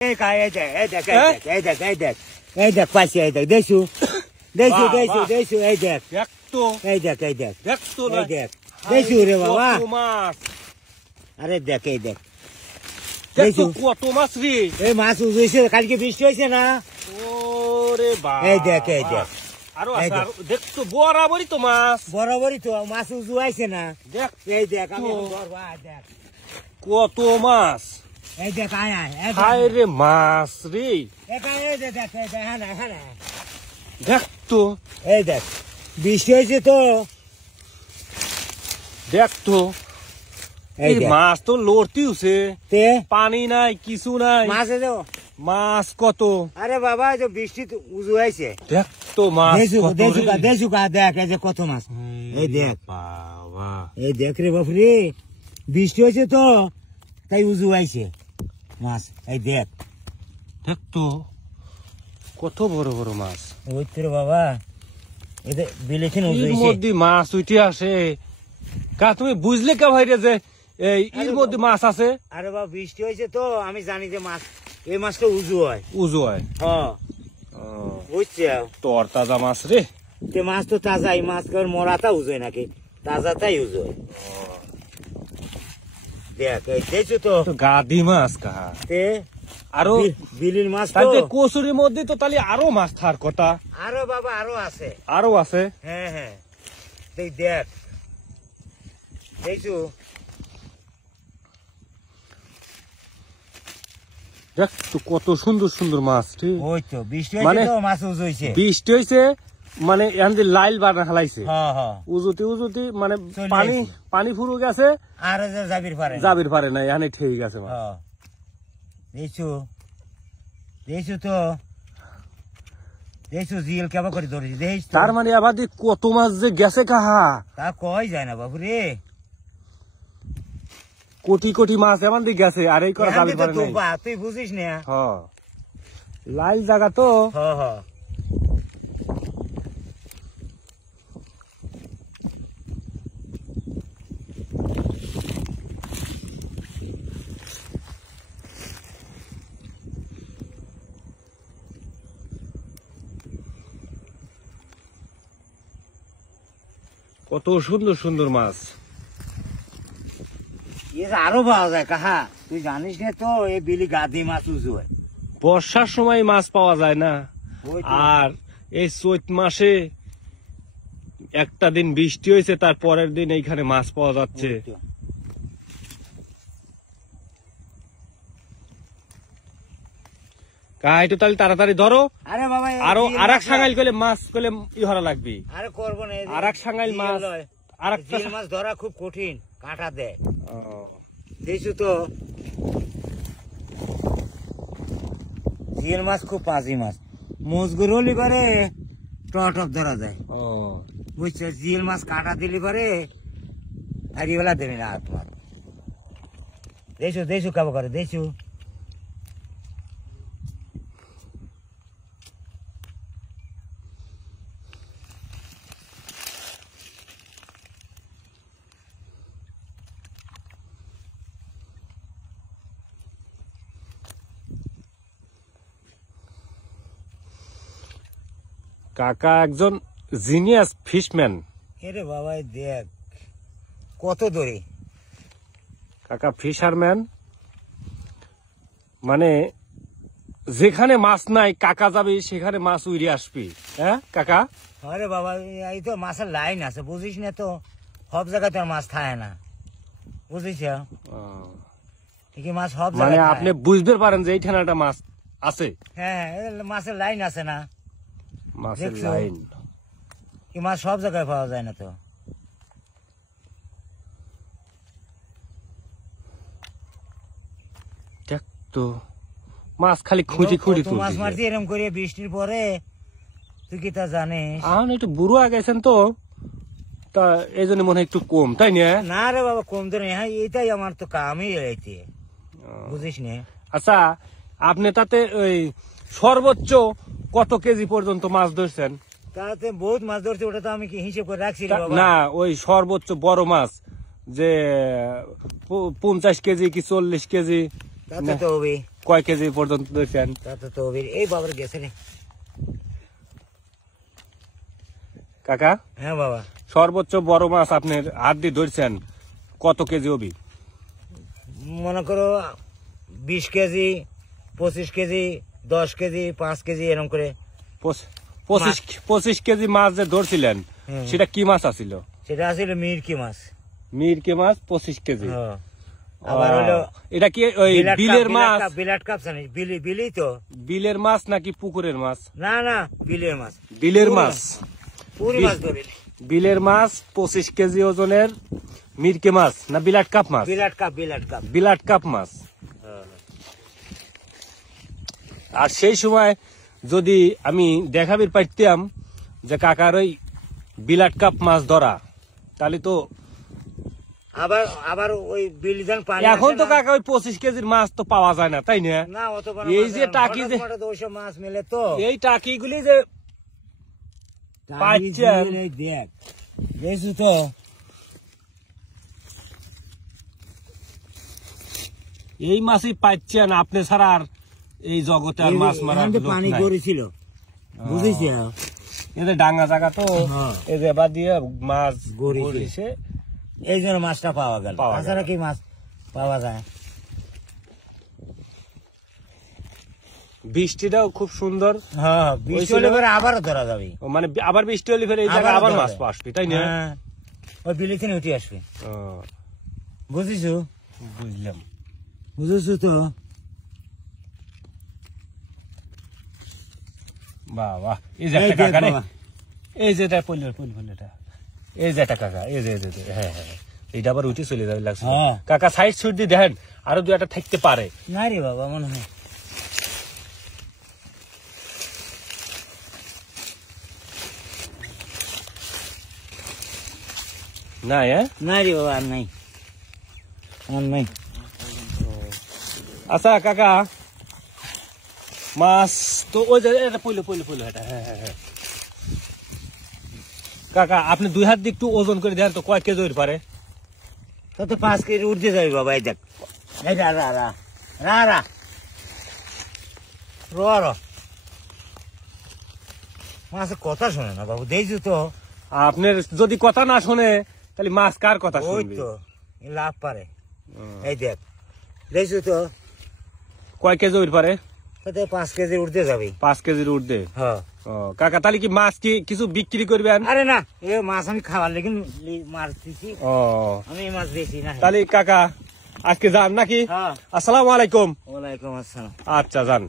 এই দেখ পাইছি, এই দেখ দেশু দেশু দেশু দেশু, এই দেখ দেখ তো, এই দেখ এই দেখ দেখ তো, এই দেখ দেশু রে বাবা। মাছ, আরে দেখ এই দেখ দেখ তো কত মাছ রে। এই মাছ উজেছে, কালকে বৃষ্টি হয়েছে না। ওরে বাবা, এই দেখ এই দেখ আরো আছে, দেখ তো বরাবরই তো মাছ, বরাবরই তো মাছ উজু আইছে না। দেখ এই দেখ আমি ধরবা, দেখ কত মাছ। এই দেখ আয় আয় হায় রে মাছ রে, এই দেখ দেখ হ্যাঁ হ্যাঁ দেখ তো, এই দেখ বৃষ্টি হয়েছে তো। দেখ তো, এই এই দেখ মাছ তো লড়তি উঠছে, তে পানি নাই কিছু নাই, মাছ আছে। মাছ কত। আরে বাবা এই যে বৃষ্টি উজু আইছে, দেখ তো মাছ দেশুকা কত রে। দেশুকা দেশুকা, দেখ এই যে কত মাছ। এই দেখ বাবা, এই দেখ রে বাপরে, বৃষ্টি হয়েছে তো তাই উজু আইছে মাছ। এই দেখ দেখ তো কত বড় বড় মাছ। ওই তো রে বাবা, এদের বিলেছেন উজু এর আইছে। মধ্যে মাছ উঠে আসে, কা তুমি বুঝলে কে ভাই রে যে এর মধ্যে মাছ আছে। আরে বাবা বৃষ্টি হয়েছে তো আমি জানি যে মাছ, এই মাছটা উজু হয়। উজু হয়, হ্যাঁ বুঝছি। তোর তাজা মাছ রে। তে মাছ তো তাজা, এই মাছ কেবল মরাটা উজু হয় নাকি, তাজাটাই উজু হয়। দেখ এই দেখছো তো গাদি মাছ কাহা তে আরো বিলির মাছ তো। তাহলে কচুরির মধ্যে তো তাহলে আরো মাছ থার কথা। আরো বাবা আরো আছে, আরো আছে। হ্যাঁ হ্যাঁ তুই দেখ দেখছো। দেখ তো কত সুন্দর সুন্দর মাছ রে। ওই তো বৃষ্টি মানে হয়েছে তো মাছ উজু হয়েছে। বৃষ্টি হয়েছে মানে এখানে লাইল বানা হালাইছে, হ্যাঁ হ্যাঁ উজুতি উজুতি মানে চলে পানি আইছে। পানি ফুরু গেছে, আর যে যাবির পারে না। যাবির পারে না, এখানে ঠিক গেছে মাছ। হ্যাঁ দেখছো দেখছো তো দেখছো জিল কেবা করে ধরেছি দেখ। তার মানে আবার দেখ কত মাছ যে গেছে কাহা, তা কই যায় না বাবু রে। কোটি কোটি মাছ এমন দিক গেছে, আর এই করে যাবির পারে নাই। তুই বুঝিস না। হ্যাঁ লাইল জায়গা তো। হ্যাঁ হ্যাঁ কত সুন্দর সুন্দর মাছ। আরো পাওয়া যায় কাহা, তুই জানিস না তো এই বিলি গাদি মাছ উজু হয়। বর্ষার সময় মাছ পাওয়া যায় না, ওই তো। আর এই চৈত মাসে একটা দিন বৃষ্টি হয়েছে, তার পরের দিন এইখানে মাছ পাওয়া যাচ্ছে। ওই তো। একটু তাহলে তাড়াতাড়ি ধরো, আরে বাবা আরো আর এক সাঙ্গাইল করলে মাছ করলে ই হরা লাগবে। আরে করবো না, আর এক সাঙ্গাইল মাছ, আর একটা জিল মাছ ধরা খুব কঠিন, কাঁটা দেয়। ও, দেখছো তো জিল মাছ খুব পাঁচি মাছ, মুজগুর হলি পারে টপ ধরা যায়। ও, বুঝছো, জিল মাছ কাঁটা দিলি পারে হারিয়েবেলা দেবে না হাত মাছ। দেখছো দেখছো কাবা করে দেখছো। কাকা একজন জিনিয়াস ফিশম্যান। এরে বাবা দেখ কত দূরে। কাকা ফিশারম্যান, মানে যেখানে মাছ নাই কাকা যাবে সেখানে মাছ উড়ে আসবি। হ্যাঁ কাকা, আরে বাবা এই তো মাছের লাইন আছে, বুঝিস না তো, সব জায়গায় তো আর মাছ থাকে না, বুঝিস। ঠিকই মাছ সব মানে জায়গায় আপনি বুঝতে পারেন যে এইখানে একটা মাছ আছে। হ্যাঁ মাছের লাইন আছে না, মাছের দেখছো? লাইন। কি মাছ সব জায়গায় পাওয়া যায় না তো। দেখ তো মাছ খালি খুঁটি খুঁটি কত মাছ মারছি এরকম করে বৃষ্টির পরে, তুই কি তা জানিস? এখন একটু বুড়ো গেছেন তো, তা এই জন্য মনে হয় একটু কম, তাই না? না রে বাবা কম তো নেই, হ্যাঁ এটাই আমার তো কামই রয়েছে, বুঝিস না। আচ্ছা আপনি তাতে ওই সর্বোচ্চ কত কেজি পর্যন্ত মাছ ধরছেন? তাতে বহুত মাছ ধরছে, ওটা তো আমি কি হিসেব করে রাখছি রে বাবা। না ওই সর্বোচ্চ বড় মাছ যে 50 কেজি কি 40 কেজি তাতে তো হবে। কয় কেজি পর্যন্ত ধরছেন? তো এই বাবার গেছে রে কাকা। হ্যাঁ বাবা, সর্বোচ্চ বড় মাছ আপনার হাত দিয়ে ধরছেন কত কেজি হবি? মনে করো 20 কেজি, 25 কেজি, 10 কেজি, 5 কেজি এরকম করে। 25 কেজি মাছ যে ধরছিলেন সেটা কি মাছ আছিল? সেটা আসলে মিরকি মাছ। মিরকে মাছ 25 কেজি। আবার হলো এটা কি ওই বিলের মাছ? বিলাট কাপ জানিস? বিলি তো। বিলের মাছ নাকি পুকুরের মাছ? না না, বিলের মাছ। বিলের মাছ, পুরি মাছ ধরে। বিলের মাছ 25 কেজি ওজনের মিরকে মাছ না বিলাট কাপ মাছ? বিলাট কাপ। বিলাট কাপ মাছ। আর সেই সময় যদি আমি দেখাবির পাইতাম যে কাকার ওই বিলাট কাপ মাছ ধরা, তাহলে তো আবার ওই বিলজান পানি। এখন তো কাকা ওই 25 কেজির মাছ তো পাওয়া যায় না, তাই না? না, অত বড় এই যে টাকি যে ওইসব মাছ মেলে তো, এই টাকিগুলি যে পাচ্ছেন, দেখ দেখছো তো। এই মাছই পাচ্ছেন আপনি ছাড়া আর এই জগতে আর মাছ মারার লোক পানি নাই। গড়েছিল, বুঝেছি। এদের ডাঙ্গা জায়গা তো, এই যে এবার দিয়ে মাছ গড়িয়েছে। গড়িয়েছে, এই জন্য মাছটা পাওয়া গেল। পাওয়া গেল। তাছাড়া কি মাছ পাওয়া যায়? বৃষ্টিটাও খুব সুন্দর। হ্যাঁ, বৃষ্টি হলে পরে আবারও ধরা যাবে। মানে আবার বৃষ্টি হলে ফের এই জায়গায় আবার মাছ আসবে, তাই না? হ্যাঁ, ওই বিলি থেকে উঠে আসবে। বুঝেছো? বুঝলাম। বুঝেছো তো। বাহ বাহ, এই যে একটা কাকা রে, এই যে এটা পড়ল এটা, এই যে একটা কাকা, এই যে হ্যাঁ হ্যাঁ, এইটা আবার উঠে চলে যাবে লাগছে। কাকা সাইড সুইড দিয়ে দেখেন আরো দু একটা থাকতে পারে। না রে বাবা, মনে হয় না। না রে বাবা, আর নাই। আচ্ছা কাকা, মাছ তো ওই যে এটা পইলো এটা। হ্যাঁ হ্যাঁ হ্যাঁ কাকা, আপনি 2 হাত দিয়ে একটু ওজন করে দেন তো কয় কেজি হইতে পারে? তো 5 কেজি উঠতে যাবে বাবা। এই দেখ, এই রা রা রা রা রা র মাছের কথা শোনে না বাবু, দেখছো তো। আপনার যদি কথা না শোনে তাহলে মাছ কার কথা ওই শুনবে? তো লাভ পারে। এই দেখ, দেখছো তো। কয় কেজি হইতে পারে? 5 কেজি উঠতে যাবে। 5 কেজির ঊর্ধ্বে। হ্যাঁ কাকা, তাহলে কি মাছ কি কিছু বিক্রি করবেন? আরে না, এ মাছ আমি খাবার লেগে মারতেছি। আমি এই মাছ বেশি না। তাহলে কাকা আজকে যান নাকি? হ্যাঁ। আসসালামু আলাইকুম। ওয়ালাইকুম আসসালাম। আচ্ছা যান।